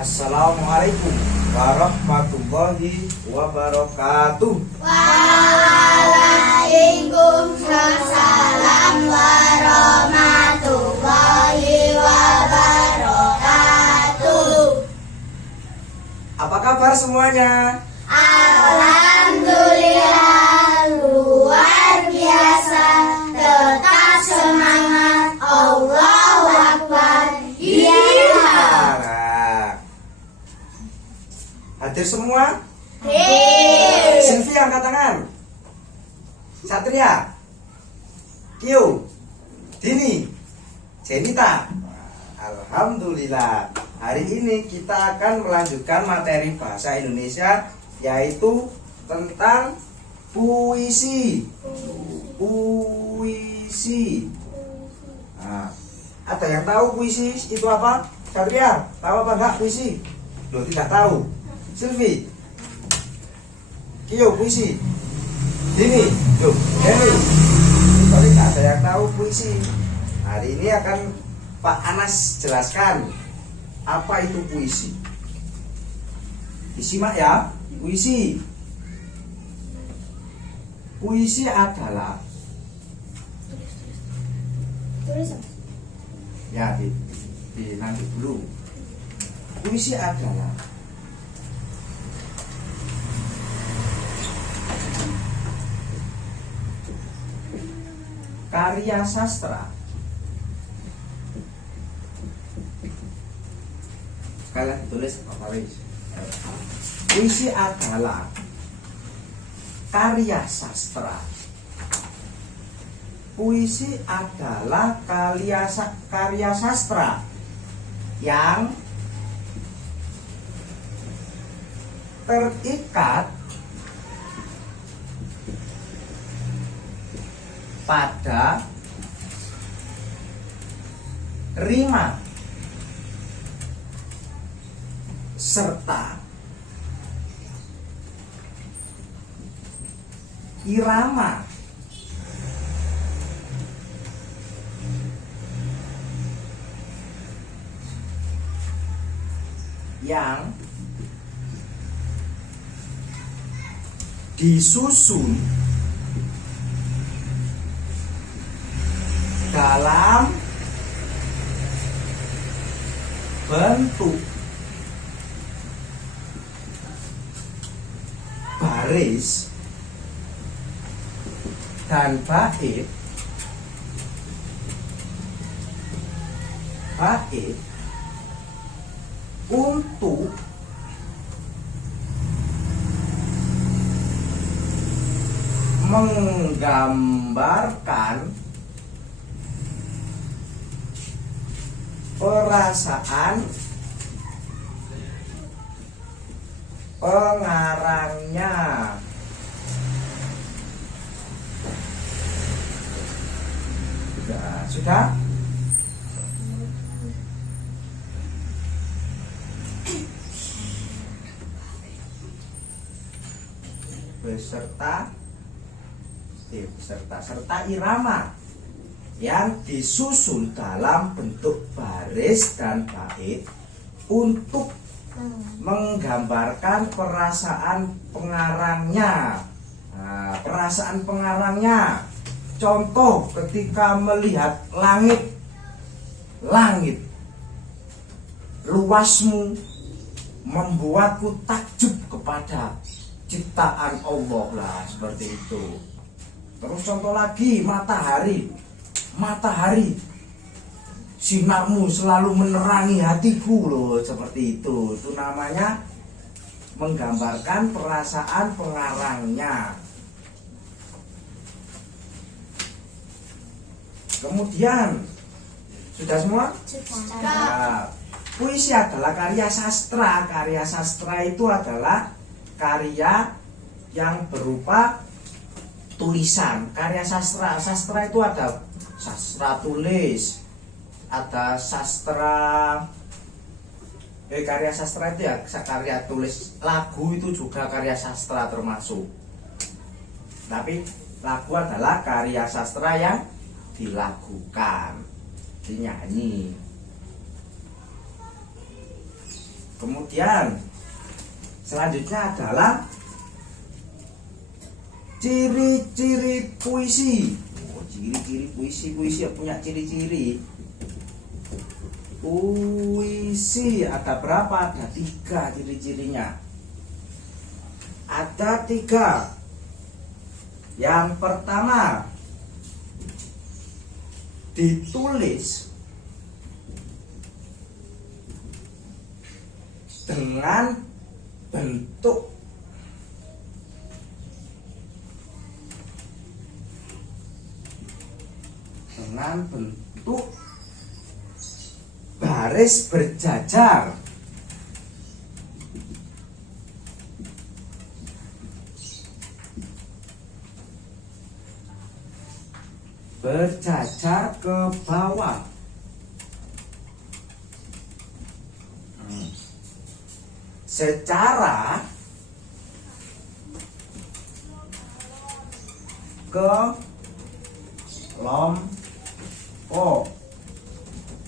Assalamualaikum warahmatullahi wabarakatuh. Waalaikumsalam warahmatullahi wabarakatuh. Apa kabar semuanya? Alhamdulillah, luar biasa. Tetap semangat. Allahu Akbar. Nah, hadir semua? Silvi angkat tangan. Satria, Kio, Dini, Jenita. Alhamdulillah. Hari ini kita akan melanjutkan materi bahasa Indonesia, yaitu tentang puisi. Puisi. Nah, ada yang tahu puisi itu apa? Satria, tahu apa enggak puisi? Loh, tidak tahu. Silvi, Kio, puisi. Dini, yuk, Dewi. Kalau tidak ada yang tahu puisi, hari ini akan Pak Anas jelaskan apa itu puisi. Disimak ya, puisi. Puisi adalah ya nanti dulu. Puisi adalah karya sastra. Sekalian ditulis Pak Faris. Puisi adalah karya sastra. Puisi adalah karya sastra yang terikat pada rima serta irama yang disusun dalam bentuk baris dan bait untuk menggambarkan perasaan pengarangnya. Sudah? Serta irama yang disusun dalam bentuk baris dan bait untuk menggambarkan perasaan pengarangnya. Nah, perasaan pengarangnya, contoh ketika melihat langit luasmu membuatku takjub kepada ciptaan Allah lah, seperti itu. Terus contoh lagi, matahari sinarmu selalu menerangi hatiku loh, seperti itu. Itu namanya menggambarkan perasaan pengarangnya. Kemudian sudah semua? Nah, puisi adalah karya sastra. Karya sastra itu adalah karya yang berupa tulisan. Karya sastra itu ada sastra tulis, ada karya sastra itu ya karya tulis. Lagu itu juga karya sastra termasuk, tapi lagu adalah karya sastra yang dilakukan, dinyanyi. Kemudian selanjutnya adalah ciri-ciri puisi. Oh, ciri-ciri puisi punya ciri-ciri. Puisi ada berapa? Ada 3 ciri-cirinya. Ada 3. Yang pertama, ditulis dengan bentuk baris berjajar. Berjajar ke bawah. Secara kelompok.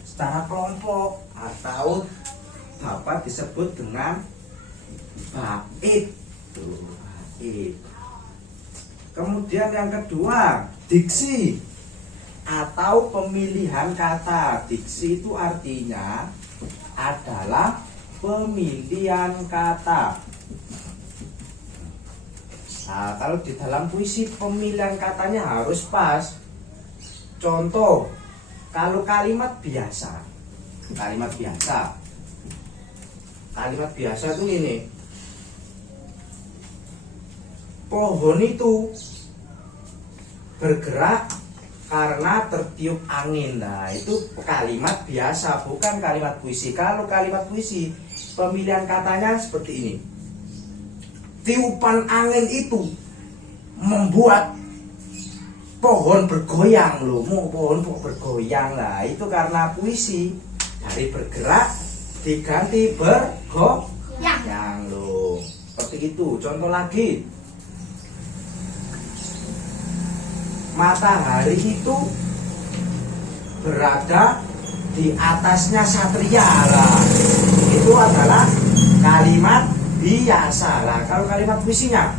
Secara kelompok atau dapat disebut dengan bait. Bait. Kemudian yang kedua, diksi atau pemilihan kata. Diksi itu artinya adalah pemilihan kata. Nah, kalau di dalam puisi pemilihan katanya harus pas. Contoh, kalau kalimat biasa itu ini. Pohon itu bergerak karena tertiup angin. Nah, itu kalimat biasa, bukan kalimat puisi. Kalau kalimat puisi, pemilihan katanya seperti ini. Tiupan angin itu membuat pohon bergoyang loh. Pohon bergoyang. Lah, itu karena puisi. Dari bergerak diganti bergoyang loh. Seperti itu. Contoh lagi. Matahari itu berada di atasnya satria. Lah, itu adalah kalimat biasa. Lah, kalau kalimat puisinya,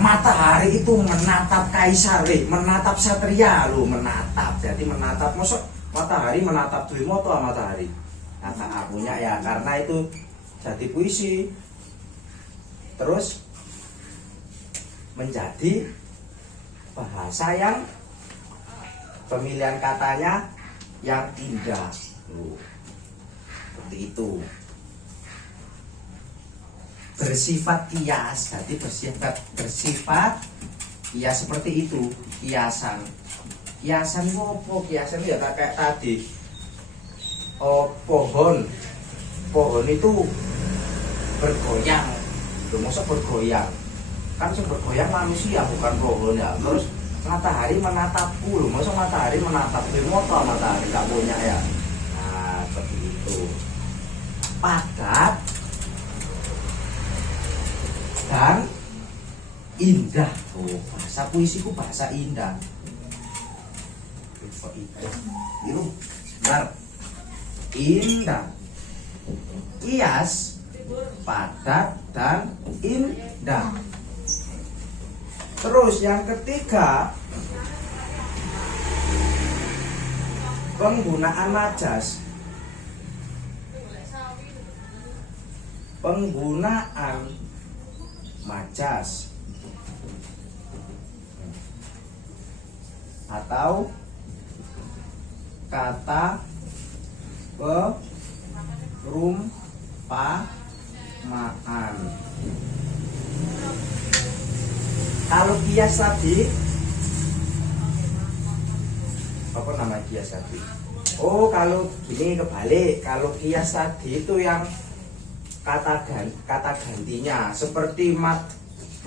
matahari itu menatap kaisar, menatap satria lo, menatap. Jadi menatap, maksud matahari menatap Dwi Moto matahari. Kata akunya ya, karena itu jadi puisi. Terus menjadi bahasa yang pemilihan katanya yang indah. Seperti itu. Bersifat kias, jadi bersifat kias seperti itu. Kiasan itu apa? Kiasan itu ya kayak tadi. Oh, pohon itu bergoyang. Maksud bergoyang, kan bergoyang manusia bukan pohon ya. Terus matahari menatapku loh, masa matahari menatap motor, matahari gak punya ya. Nah, seperti itu. Padat dan indah. Oh, bahasa puisiku bahasa indah. Itu benar. Indah. Kias, padat dan indah. Terus yang ketiga, penggunaan majas. Penggunaan majas atau kata perumpamaan. Kalau kias tadi, apa nama kias tadi? Oh, kalau gini kebalik. Kalau kias tadi itu yang kata gantinya seperti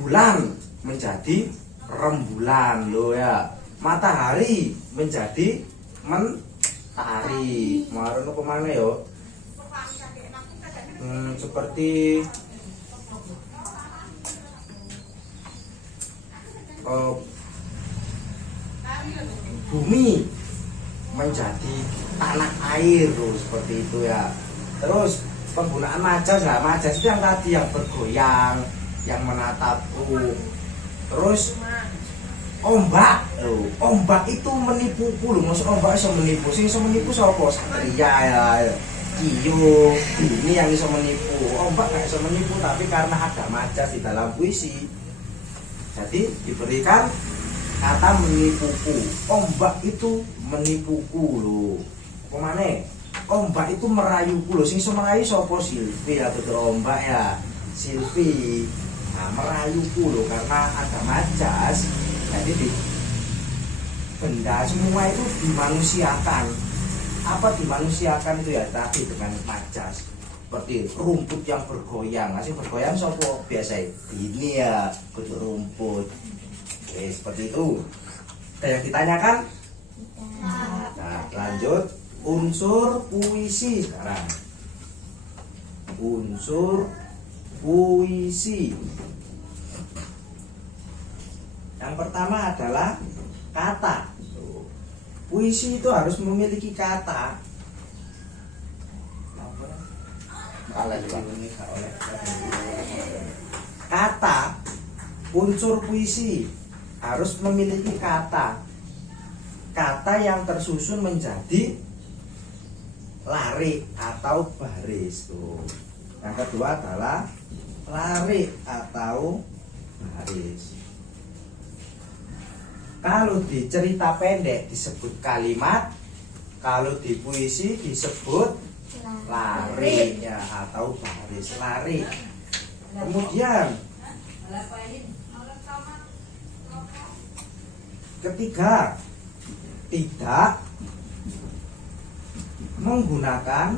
bulan menjadi rembulan loh ya. Matahari menjadi mentari. Marono kemana yo? Seperti bumi menjadi tanah air loh, seperti itu ya. Terus penggunaan majas, nah majas itu yang tadi yang bergoyang, yang menatap terus ombak, ombak itu menipuku loh, maksud ombak bisa menipu, sing bisa menipu siapa? Satria ya, Kiyo, ini yang bisa menipu. Ombak nggak bisa menipu, tapi karena ada majas di dalam puisi, jadi diberikan kata menipuku. Ombak itu menipuku loh. Kemana? Ombak itu merayuku loh. Sing iso merayu sapa? Silvi ya, betul ombak ya. Silvi. Nah, merayuku loh karena ada majas. Jadi benda semua itu dimanusiakan. Apa dimanusiakan itu ya? Tadi dengan majas. Seperti rumput yang bergoyang. Masih bergoyang sapa? Biasa ini ya, kudu rumput. Oke, seperti itu. Kayak ditanyakan. Nah, lanjut unsur puisi sekarang. Unsur puisi. Yang pertama adalah kata. Puisi itu harus memiliki kata. Kata, unsur puisi harus memiliki kata. Kata yang tersusun menjadi larik atau baris tuh. Yang kedua adalah larik atau baris. Kalau di cerita pendek disebut kalimat, kalau di puisi disebut larik ya atau baris, larik. Kemudian ketiga, tidak menggunakan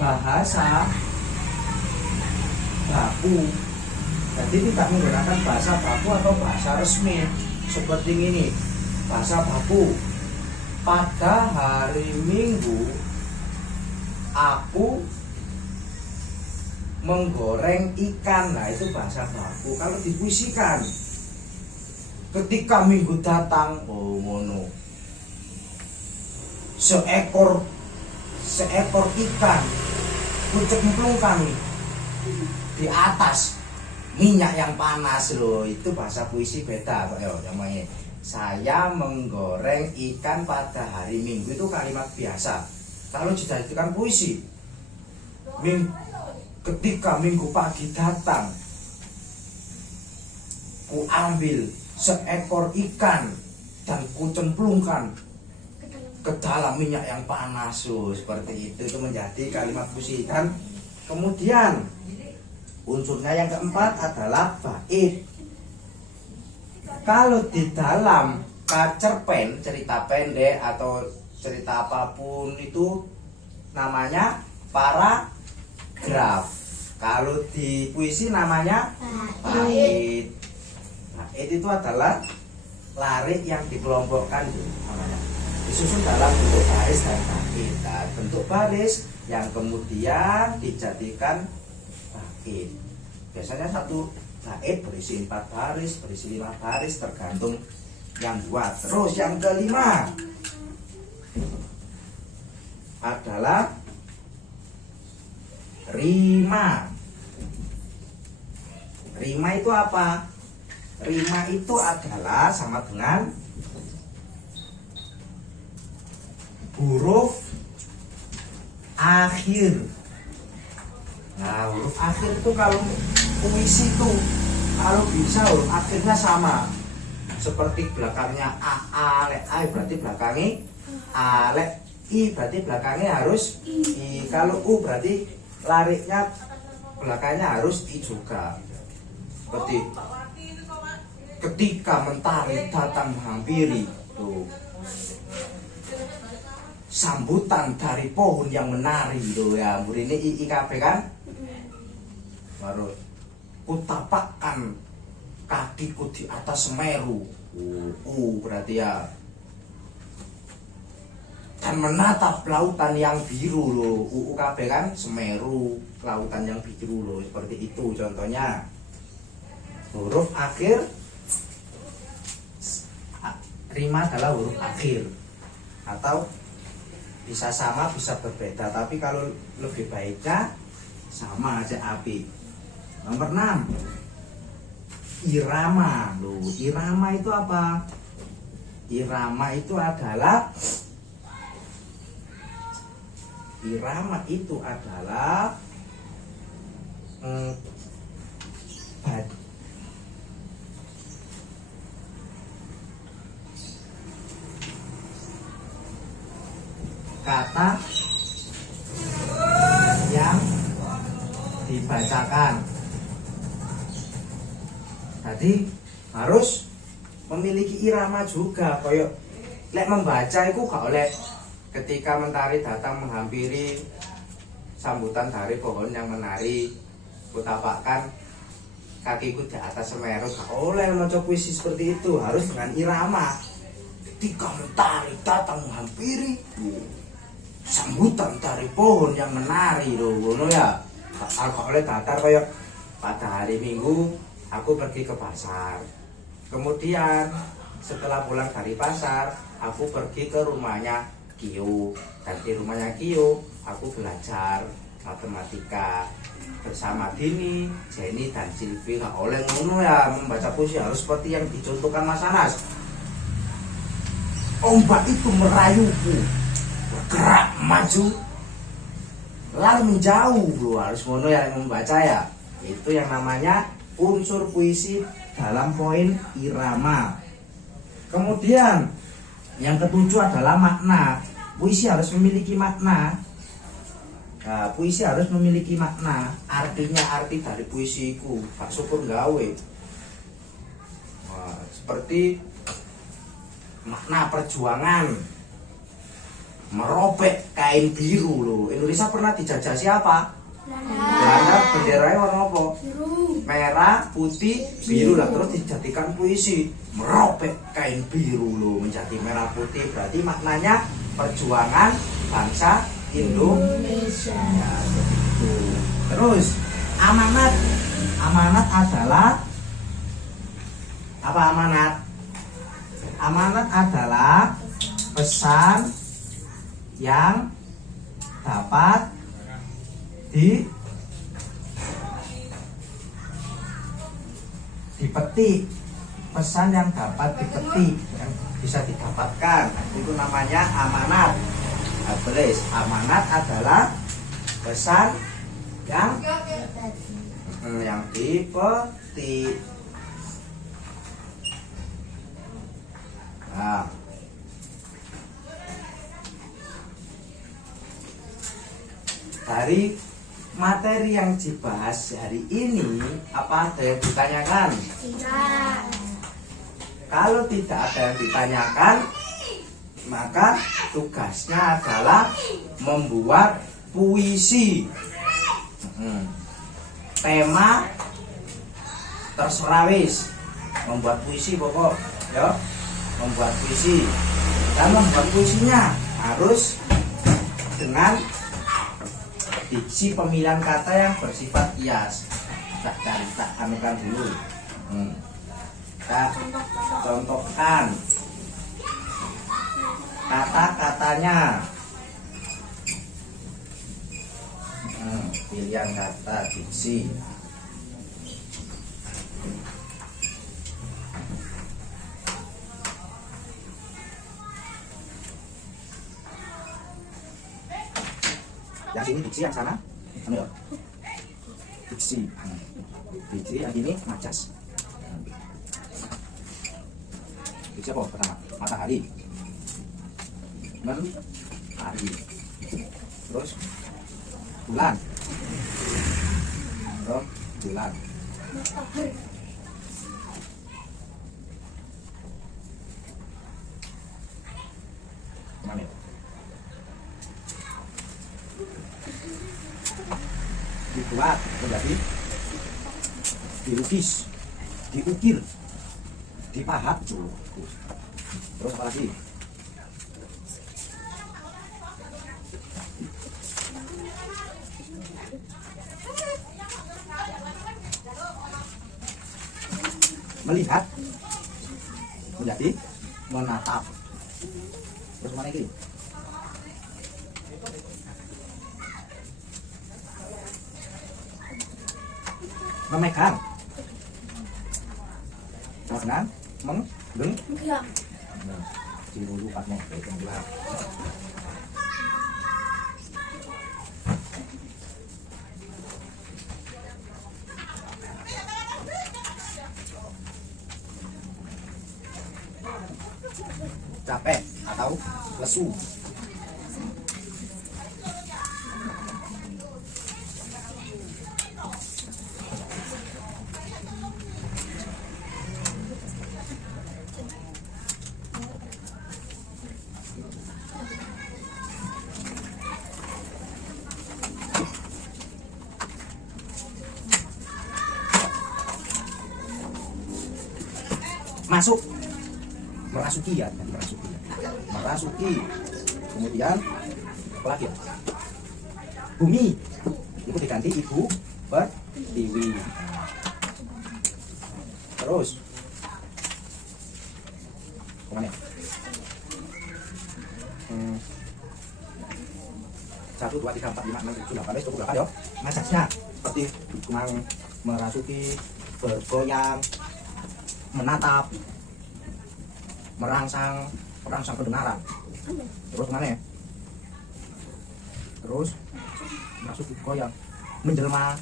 bahasa baku. Jadi tidak menggunakan bahasa baku atau bahasa resmi seperti ini. Bahasa baku. Pada hari Minggu aku menggoreng ikan. Nah, itu bahasa baku. Kalau dipuisikan, ketika minggu datang, oh ngono. Seekor ikan kucemplungkan di atas minyak yang panas loh. Itu bahasa puisi beda kok ya namanya. Saya menggoreng ikan pada hari Minggu itu kalimat biasa. Kalau dijadikan puisi, ketika minggu pagi datang, ku ambil seekor ikan dan ku cemplungkan ke dalam minyak yang panas. Seperti itu menjadi kalimat puisi. Dan kemudian unsurnya yang keempat adalah bait. Kalau di dalam cerpen, cerita pendek atau cerita apapun itu namanya paragraf. Kalau di puisi namanya bait. Bait itu adalah larik yang dikelompokkan namanya. Disusun dalam bentuk baris dan bait. Nah, bentuk baris yang kemudian dijadikan bait. Biasanya satu bait berisi 4 baris, berisi 5 baris, tergantung yang buat. Terus yang kelima adalah rima. Rima itu apa? Rima itu adalah sama dengan huruf akhir. Nah, huruf akhir itu kalau puisi itu kalau bisa huruf akhirnya sama. Seperti belakangnya a lek a berarti belakangnya a, lek i berarti belakangnya harus i. Kalau u berarti lariknya belakangnya harus i juga. Seperti ketika mentari datang menghampiri tuh. Sambutan dari pohon yang menari tuh ya. Ini IKB kan? Baru kutapakkan kakiku di atas Semeru. Berarti ya. Dan menatap lautan yang biru loh. UKB kan Semeru, lautan yang biru loh. Seperti itu contohnya. Huruf akhir, rima adalah huruf akhir. atau bisa sama bisa berbeda, tapi kalau lebih baiknya sama aja api. Nomor 6, irama. Loh, irama itu apa? Irama itu adalah kata yang dibacakan. Jadi harus memiliki irama juga. Koyok lek membaca itu gak oleh ketika mentari datang menghampiri sambutan dari pohon yang menari, kutapakkan kakiku di atas Semeru. Gak oleh maca puisi seperti itu, harus dengan irama. Ketika mentari datang menghampiri sambutan dari pohon yang menari, loh, ngono ya. Gak oleh datar kayak pada hari Minggu aku pergi ke pasar. Kemudian setelah pulang dari pasar, aku pergi ke rumahnya Kio. Dan di rumahnya Kio, aku belajar matematika bersama Dini, Jenny, dan Silvi. Gak oleh ngono ya, membaca puisi harus seperti yang dicontohkan Mas Anas. Ombak itu merayuku, bergerak maju lalu menjauh, bro. Harus ngono ya membaca ya. Itu yang namanya unsur puisi dalam poin irama. Kemudian yang ketujuh adalah makna. Puisi harus memiliki makna. Nah, puisi harus memiliki makna. Artinya arti dari puisiku gak syukur gawe. Nah, seperti makna perjuangan, merobek kain biru loh. Indonesia pernah dijajah siapa? Belanda. Benderanya warna apa? Merah, putih, biru lah. Terus dijadikan puisi, merobek kain biru loh menjadi merah putih. Berarti maknanya perjuangan bangsa Indonesia. Ya, begitu. Terus amanat. Amanat adalah apa? Amanat. Amanat adalah pesan yang dapat dipetik, pesan yang dapat dipetik, yang bisa didapatkan, itu namanya amanat. Nah, tulis amanat adalah pesan yang dipetik. Nah, dari materi yang dibahas hari ini, apa ada yang ditanyakan? Tidak. Kalau tidak ada yang ditanyakan, maka tugasnya adalah membuat puisi. Tema terserah wis, membuat puisi pokok, ya. Membuat puisi, dan membuat puisinya harus dengan diksi pemilihan kata yang bersifat kias. Tak anukan dulu. Tak contohkan kata-katanya. Pilihan kata diksi. Yang sini diksi, yang sana anu ya, diksi. Diksi yang ini majas. Diksi apa pertama? Matahari, mentari, terus bulan, bulan. Mana ya? Dibuat menjadi dilukis, diukir, dipahat. Terus apa lagi? Melihat menjadi menatap. Terus mana iki? Memegang. Dengan menggen. Enggak. Nah, dulu patnya itu gelap. Capek atau lesu. Masuk, merasuki ya, merasuki, kemudian apa lagi ya? Bumi itu diganti ibu pertiwi. Terus kemana? 1, 2, 3, 4, 5, 6, 7, 8, cukup berapa ya? Macetnya seperti merasuki, bergoyang, menatap, merangsang kebenaran. Terus mana ya? Terus masuk goyang, menjelma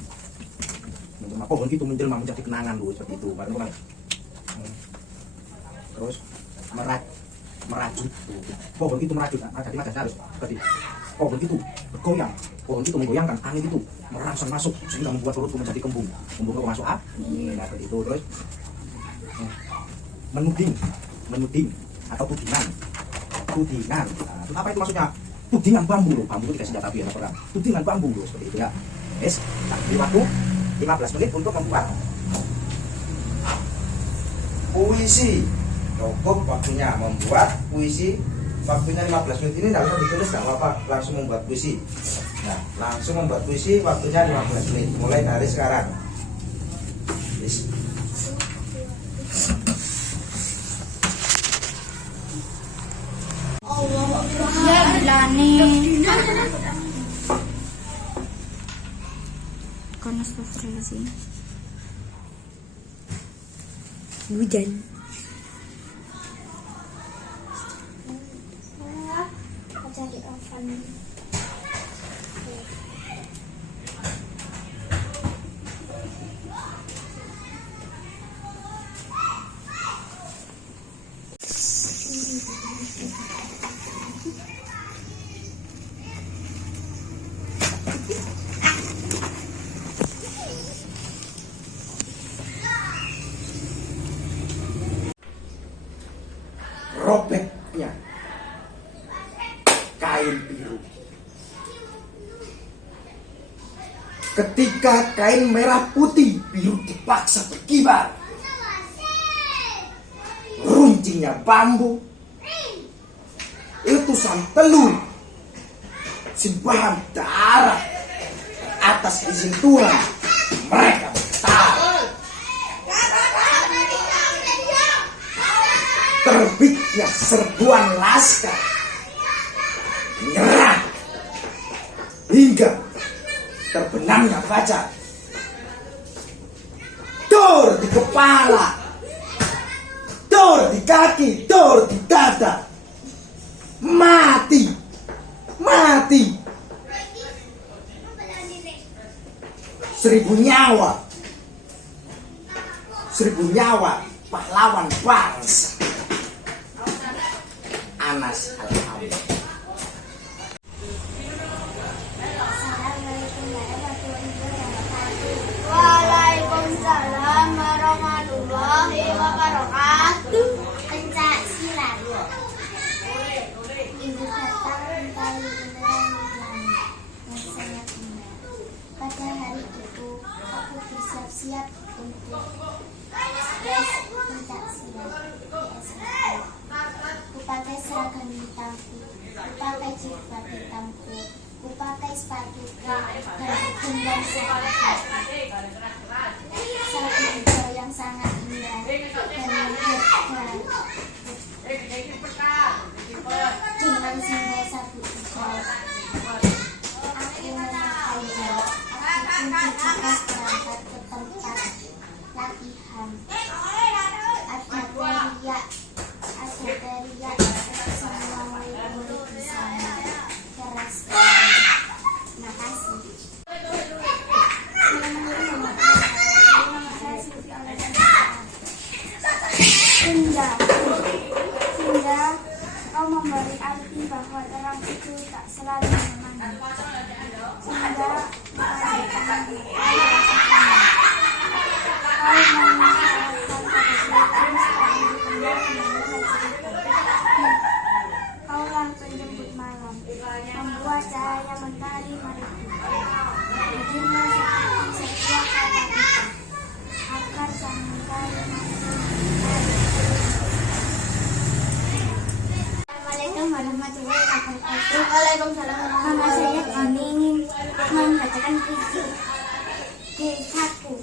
pohon gitu, menjelma menjadi kenangan dulu seperti itu. Baru terus merajut, pohon itu merajut. Jadi macam harus seperti pohon itu bergoyang, pohon itu menggoyangkan, angin itu merangsang masuk sehingga membuat perutku menjadi kembung itu masuk nah seperti itu. Terus menuding atau tudingan. Nah, apa itu maksudnya? Tudingan bambu itu tidak senjata api ya perang. Tudingan bambu seperti itu ya. Yes, di waktu 15 menit untuk membuat puisi. Cukup waktunya membuat puisi. Waktunya 15 menit ini tidak usah ditulis, tidak apa-apa, langsung membuat puisi. Nah, langsung membuat puisi, waktunya 15 menit mulai dari sekarang. Yes. Ya bilani. Karena astagfirullahaladzim. Hujan. Cari oven. Robeknya kain biru. Ketika kain merah putih biru dipaksa berkibar, runcingnya bambu, letusan telur, simbahan darah, atas izin Tuhan mereka bertahan. Terbitnya serbuan laskar, menyerang hingga terbenamnya fajar. Dor di kepala, dor di kaki, dor di dada. Mati, mati. 1000 nyawa, 1000 nyawa pahlawan bangsa. Anas Al-Hamid. Waalaikumsalam warahmatullahi wabarakatuh. Pencaksilat. Ibu kata kembali beneran yang sangat indah. Pada hari itu aku bersiap-siap untuk tes pencaksilat di SMA. Kupakai seragam hitamku, kupakai jilbab hitamku, kupakai sepatu dan kugendang sepatu. Saat hijau yang sangat indah dan menghibur dengan Sehingga kau memberi arti bahwa terang itu tak selalu menemani. Sehingga mengadakan kau mengisyaratkan pada seluruh setelah cerita. Kaulah penjemput malam, membuat cahaya mentari mereka. Bagimu seperti sebuah kata kita, akar sang mentari. Assalamualaikum warahmatullahi wabarakatuh. Waalaikumsalam. Nama saya Joni ingin membacakan puisi Desaku.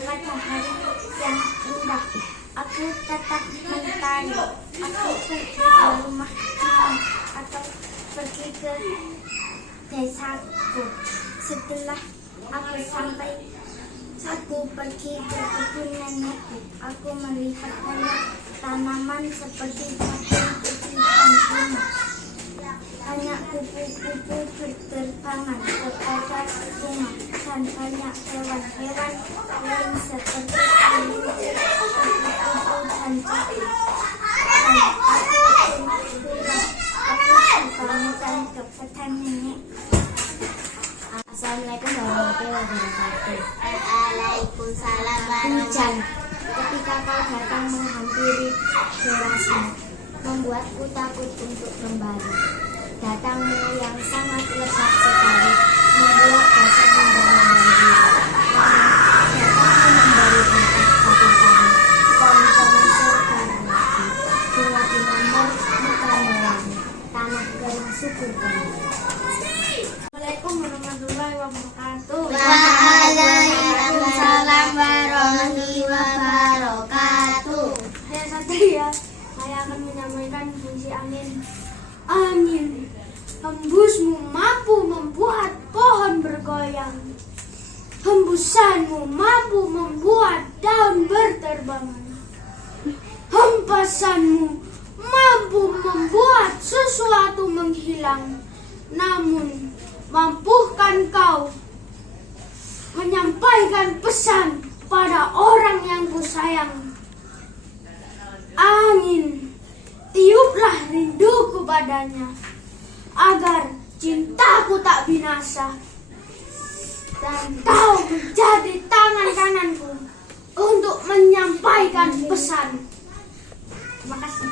Matahari yang indah, aku tetap mentari. Aku pergi ke rumah atau pergi ke desaku. Setelah aku sampai, aku pergi ke kebun nenekku. Aku melihat banyak tanaman seperti jagung, ubi, dan bunga. Banyak kupu-kupu berterbangan kepada bunga dan banyak hewan-hewan lain seperti burung, kupu-kupu, dan cacing. Dan aku dibangunkan kepada nenek. Assalamualaikum warahmatullahi wabarakatuh. Waalaikumsalam. Hujan ketika kau datang menghampiri derasmu, membuatku takut untuk kembali. Datangmu yang sangat lebat sekali, membuat rasa mendalam diri. Datangmu memberi entah apa kami, pohon-pohon surga lagi, bunga-bunga muka mewangi, tanah kering suku kami. Assalamualaikum warahmatullahi wabarakatuh. Waalaikumsalam warahmatullahi wabarakatuh. Saya Satria, saya akan menyampaikan puisi angin. Angin, hembusmu mampu membuat pohon bergoyang. Hembusanmu mampu membuat daun berterbangan. Hempasanmu mampu membuat sesuatu menghilang. Namun, mampukah kau menyampaikan pesan pada orang yang kusayang? Angin, tiuplah rinduku padanya, agar cintaku tak binasa. Dan kau menjadi tangan kananku untuk menyampaikan pesan. Terima kasih.